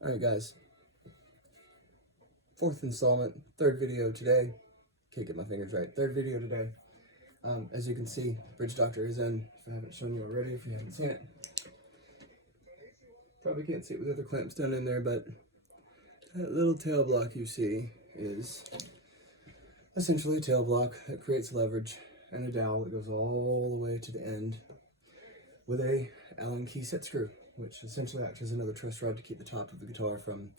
Alright guys, fourth installment, third video today. Can't get my fingers right. Third video today. As you can see, Bridge Doctor is in. If I haven't shown you already, if you haven't seen it. Probably can't see it with other clamps down in there, but that little tail block you see is essentially a tail block that creates leverage and a dowel that goes all the way to the end with a Allen key set screw, which essentially acts as another truss rod to keep the top of the guitar from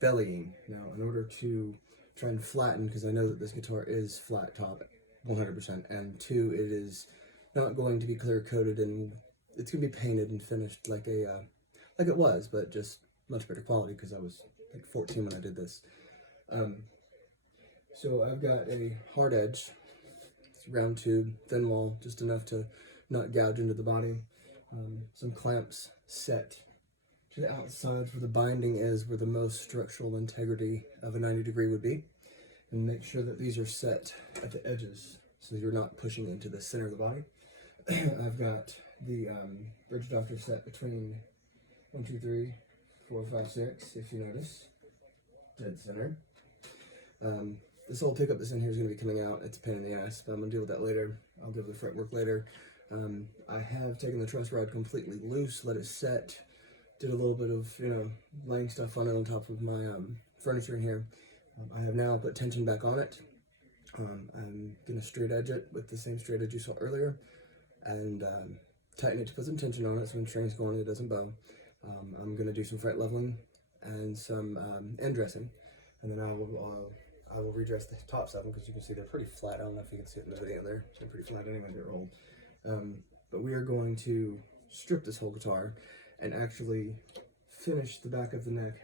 bellying. Now, in order to try and flatten, because I know that this guitar is flat top 100%, and two, it is not going to be clear coated, and it's going to be painted and finished like it was, but just much better quality because I was like 14 when I did this. So I've got a hard edge, round tube, thin wall, just enough to not gouge into the body. Some clamps set to the outsides where the binding is, where the most structural integrity of a 90-degree would be. And make sure that these are set at the edges so you're not pushing into the center of the body. I've got the Bridge Doctor set between 1, 2, 3, 4, 5, 6, if you notice. Dead center. This old pickup that's in here is going to be coming out. It's a pain in the ass, but I'm going to deal with that later. I'll deal with the fretwork later. I have taken the truss rod completely loose, let it set, did a little bit of, laying stuff on it on top of my furniture in here. I have now put tension back on it. I'm going to straight edge it with the same straight edge you saw earlier, and tighten it to put some tension on it so when string's going it doesn't bow. I'm going to do some fret leveling and some end dressing, and then I will redress the tops of them because you can see they're pretty flat. I don't know if you can see it in the video there. They're pretty flat anyway, they're old. But we are going to strip this whole guitar and actually finish the back of the neck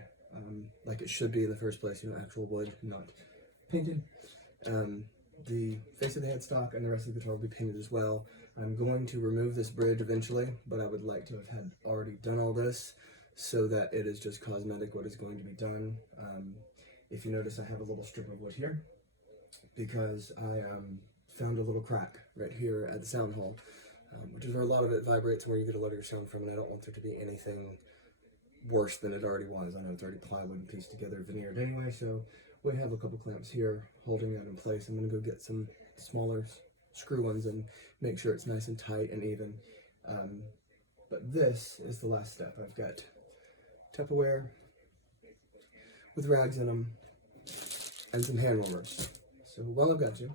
like it should be in the first place, actual wood, not painted. The face of the headstock and the rest of the guitar will be painted as well. I'm going to remove this bridge eventually, but I would like to have had already done all this so that it is just cosmetic what is going to be done. If you notice, I have a little strip of wood here because I found a little crack right here at the sound hole, which is where a lot of it vibrates, where you get a lot of your sound from, and I don't want there to be anything worse than it already was. I know it's already plywood and pieced together, veneered anyway, so we have a couple clamps here holding that in place. I'm going to go get some smaller screw ones and make sure it's nice and tight and even. But this is the last step. I've got Tupperware with rags in them and some hand warmers. So while I've got you,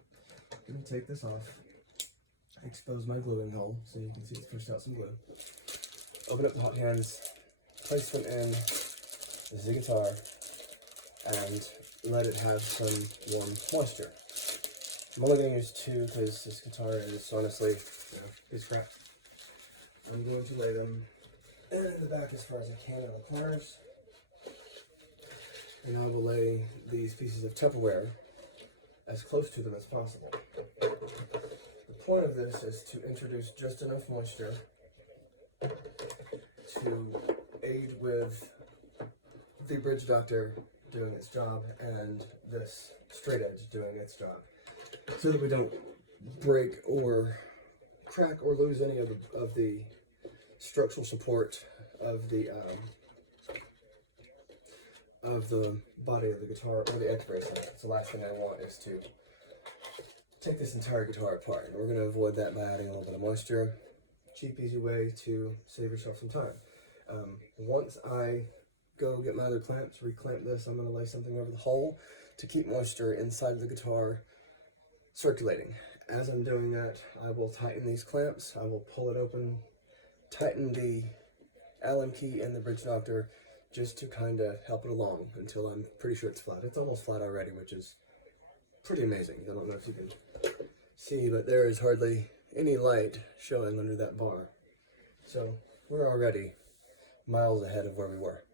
I'm going to take this off, expose my gluing hole so you can see it's pushed out some glue. Open up the hot hands, place them in the guitar, and let it have some warm moisture. I'm only going to use 2 because this guitar is honestly, piece of crap. I'm going to lay them in the back as far as I can in the corners. And I will lay these pieces of Tupperware as close to them as possible. The point of this is to introduce just enough moisture to aid with the Bridge Doctor doing its job and this straight edge doing its job, so that we don't break or crack or lose any of the structural support of the body of the guitar or the edge bracing. So the last thing I want is to take this entire guitar apart, and we're going to avoid that by adding a little bit of moisture. Cheap, easy way to save yourself some time. Once I go get my other clamps, reclamp this, I'm going to lay something over the hole to keep moisture inside of the guitar circulating. As I'm doing that, I will tighten these clamps, I will pull it open, tighten the Allen key and the Bridge Doctor just to kind of help it along until I'm pretty sure it's flat. It's almost flat already, which is pretty amazing. I don't know if you can see, but there is hardly any light showing under that bar. So we're already miles ahead of where we were.